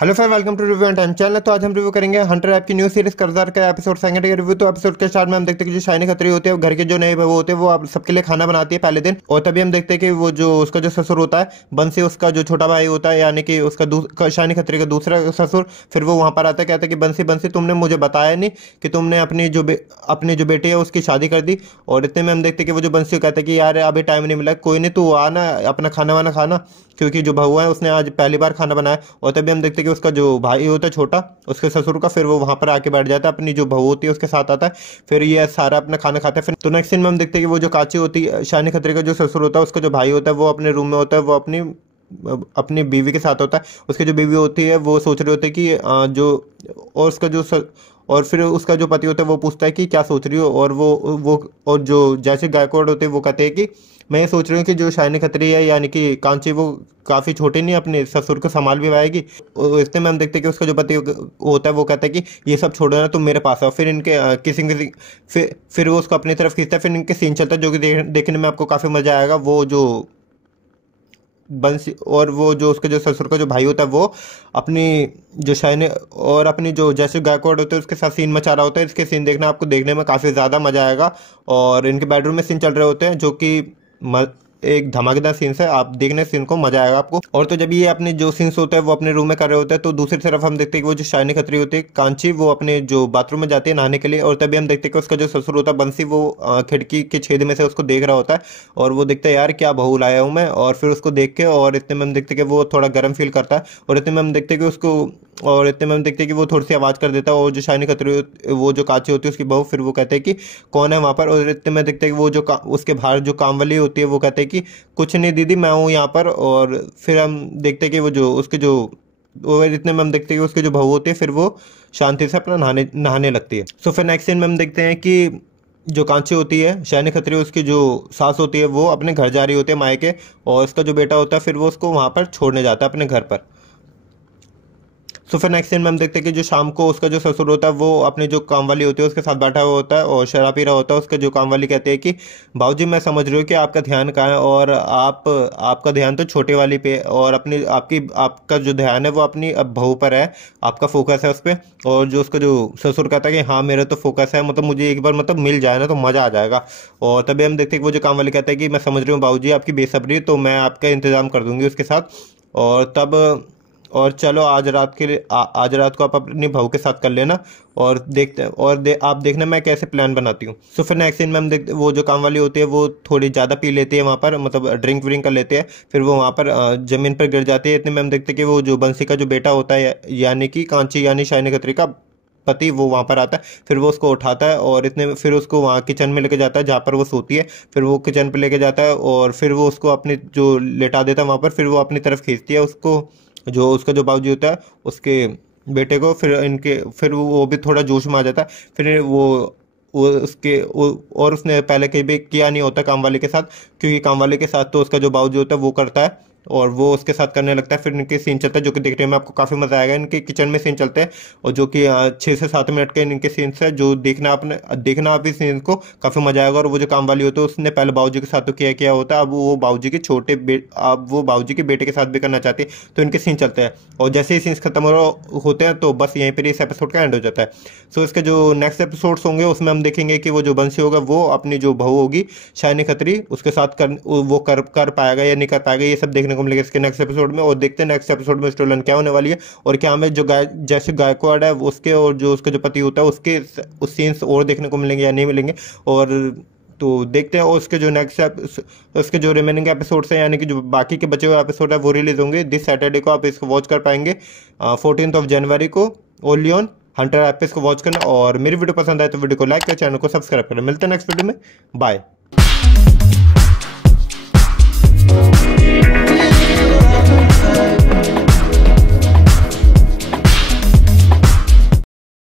Hello sir, welcome to review and time channel. तो आज हम रिव्यू करेंगे हंटर ऐप की न्यू सीरीज कर्जदार का एपिसोड सेकंड का रिव्यू। तो एपिसोड के स्टार्ट में हम देखते हैं कि जो शाइनी खत्री होते हैं घर के जो नए बहू होते हैं वो आप सबके लिए खाना बनाती है पहले दिन। और तभी हम देखते हैं कि वो जो उसका जो ससुर होता है बंसी, उसका जो छोटा भाई होता है यानी कि उसका शाइनी खत्री का दूसरा ससुर, फिर वो वहां पर आता है, कहता है कि बंसी बंसी तुमने मुझे बताया नहीं कि तुमने अपनी जो बेटी है उसकी शादी कर दी। और इतने में हम देखते हैं कि वो जो बंसी कहता है कि यार अभी टाइम नहीं मिला, कोई नहीं तू आना अपना खाना वाना खाना, क्योंकि जो बहू है उसने आज पहली बार खाना बनाया। और तभी हम देखते हैं कि उसका जो भाई होता है छोटा, उसके ससुर का, फिर वो वहां पर आके बैठ जाता है, अपनी जो बहू होती है उसके साथ आता है। फिर ये सारा अपना खाना खाता है। फिर तो नेक्स्ट सीन में हम देखते हैं कि वो जो काची होती है, शाइनी खत्री का जो ससुर होता है, उसका जो भाई होता है वो अपने रूम में होता है, वो अपनी अपनी बीवी के साथ होता है। उसकी जो बीवी होती है वो सोच रही होती है कि और उसका और फिर उसका जो पति होता है वो पूछता है कि क्या सोच रही हो। और वो और जो जैसे गायकवाड़ होते हैं वो कहते हैं कि मैं ये सोच रही हूँ कि जो शाइनी खत्री है यानी कि कांची, वो काफ़ी छोटी नहीं, अपने ससुर को संभाल भी पाएगी। और इतने में हम देखते हैं कि उसका जो पति होता है वो कहता है कि ये सब छोड़ो ना, तुम मेरे पास आओ। फिर इनके किसी फिर वो उसको अपनी तरफ खींचता है। फिर इनके सीन चलता है जो कि देखने में आपको काफ़ी मजा आएगा। वो जो बंसी और वो जो उसके जो ससुर का जो भाई होता है वो अपनी जो शाइनी और अपनी जो जैसे गायकवाड़ होते हैं उसके साथ सीन मचा रहा होता है। इसके सीन देखना आपको देखने में काफ़ी ज़्यादा मजा आएगा। और इनके बेडरूम में सीन चल रहे होते हैं जो कि एक धमाकेदार सीन्स है, आप देखने सीन को मजा आएगा आपको। और तो जब ये अपने जो सीन्स होते हैं वो अपने रूम में कर रहे होते हैं, तो दूसरी तरफ हम देखते हैं कि वो जो शाइनी खत्री होती है कांची, वो अपने जो बाथरूम में जाती है नहाने के लिए। और तभी हम देखते हैं कि उसका जो ससुर होता है बंसी, वो खिड़की के छेद में से उसको देख रहा होता है। और वो देखता है यार क्या बहू लाया हूँ मैं। और फिर उसको देख के और इतने में हम देखते हैं कि वो थोड़ा गर्म फील करता है। और इतने में हम देखते हैं कि वो थोड़ी सी आवाज़ कर देता है। और जो शाइनी खत्री वो जो कांची होती है उसकी बहू, फिर वो कहते हैं कि कौन है वहाँ पर। और इतने में देखते हैं कि वो जो उसके बाहर जो काम वाली होती है वो कहते हैं कि कुछ नहीं दीदी, मैं हूँ यहाँ पर। और फिर हम देखते हैं कि वो जो उसके जो वो इतने में हम देखते हैं कि उसकी जो बहू होती है फिर वो शांति से अपना नहाने नहाने लगती है। सो फिर नेक्स्ट सीन में हम देखते हैं कि जो कांची होती है शाइनी खत्री, उसकी जो सास होती है वो अपने घर जा रही होती है मायके। और उसका जो बेटा होता है फिर वो उसको वहाँ पर छोड़ने जाता है अपने घर पर। तो फिर नेक्स्ट सीन में हम देखते हैं कि जो शाम को उसका जो ससुर होता है वो अपने जो काम वाली होती है उसके साथ बैठा हुआ होता है और शराब पी रहा होता है। उसके जो काम वाली कहते हैं कि भाऊजी मैं समझ रही हूँ कि आपका ध्यान कहाँ है, और आपका ध्यान तो छोटे वाली पे, और अपनी आपकी आपका जो ध्यान है वो अपनी अब बहू पर है, आपका फोकस है उस पर। और जो उसका जो ससुर कहता है कि हाँ मेरा तो फोकस है, मतलब मुझे एक बार मतलब मिल जाए ना तो मज़ा आ जाएगा। और तभी हम देखते हैं कि वो जो काम वाली कहता है कि मैं समझ रही हूँ बाबूजी आपकी बेसब्री, तो मैं आपका इंतज़ाम कर दूंगी उसके साथ। और तब और चलो आज रात के लिए आज रात को आप अपनी बहू के साथ कर लेना। और देखते आप देखना मैं कैसे प्लान बनाती हूँ। सो फिर नेक्स्ट सीन में हम देखते वो जो काम वाली होती है वो थोड़ी ज़्यादा पी लेती है वहाँ पर, मतलब ड्रिंक व्रिंक कर लेते हैं। फिर वो वहाँ पर ज़मीन पर गिर जाती है। इतने में हम देखते हैं कि वो जो बंसी का जो बेटा होता है यानी कि कांची यानी शाइनी खत्री का पति, वो वहाँ पर आता है। फिर वो उसको उठाता है और इतने में फिर उसको वहाँ किचन में लेके जाता है जहाँ पर वो सोती है। फिर वो किचन पे लेके जाता है और फिर वो उसको अपनी जो लेटा देता है वहाँ पर। फिर वो अपनी तरफ खींचती है उसको, जो उसका जो बाबूजी होता है उसके बेटे को। फिर वो भी थोड़ा जोश में आ जाता है। फिर और उसने पहले कहीं भी किया नहीं होता काम वाले के साथ, क्योंकि काम वाले के साथ तो उसका जो बाबूजी होता है वो करता है और वो उसके साथ करने लगता है। फिर इनके सीन चलता है जो कि देखने में आपको काफ़ी मज़ा आएगा। इनके किचन में सीन चलते हैं और जो कि 6 से 7 मिनट के इनके सीन्स है, जो देखना आप इस सीन को काफ़ी मज़ा आएगा। और वो जो काम वाली होती है उसने पहले बाबूजी के साथ तो किया होता है, अब वो बाबूजी के बेटे के साथ भी करना चाहती है। तो इनके सीन चलते हैं और जैसे ही सीन्स खत्म होते हैं तो बस यहीं पर इस एपिसोड का एंड हो जाता है। सो इसके जो नेक्स्ट एपिसोड्स होंगे उसमें हम देखेंगे कि वो जो बंसी होगा वो अपनी जो बहू होगी शाइनी खत्री उसके साथ कर पाएगा या नहीं कर पाएगा, ये सब देखने को मिलेगा इसके नेक्स्ट एपिसोड में। और देखते हैं नेक्स्ट एपिसोड में स्टोरी लाइन क्या होने वाली है और क्या हमें जो जैसे गायकवाड़ है उसके और जो उसका जो पति होता है उसके उस सीन्स और देखने को मिलेंगे या नहीं मिलेंगे। और तो देखते हैं। और उसके जो रिमेनिंग एपिसोड्स हैं यानी कि जो बाकी के बचे हुए एपिसोड है वो रिलीज होंगे दिस सैटरडे को, आप इसको वॉच कर पाएंगे 14 जनवरी को ओनली ऑन हंटर ऐप पे इसको वॉच करना। और मेरी वीडियो पसंद आए तो वीडियो को लाइक करें, चैनल को सब्सक्राइब करें। मिलते हैं नेक्स्ट वीडियो में, बाय।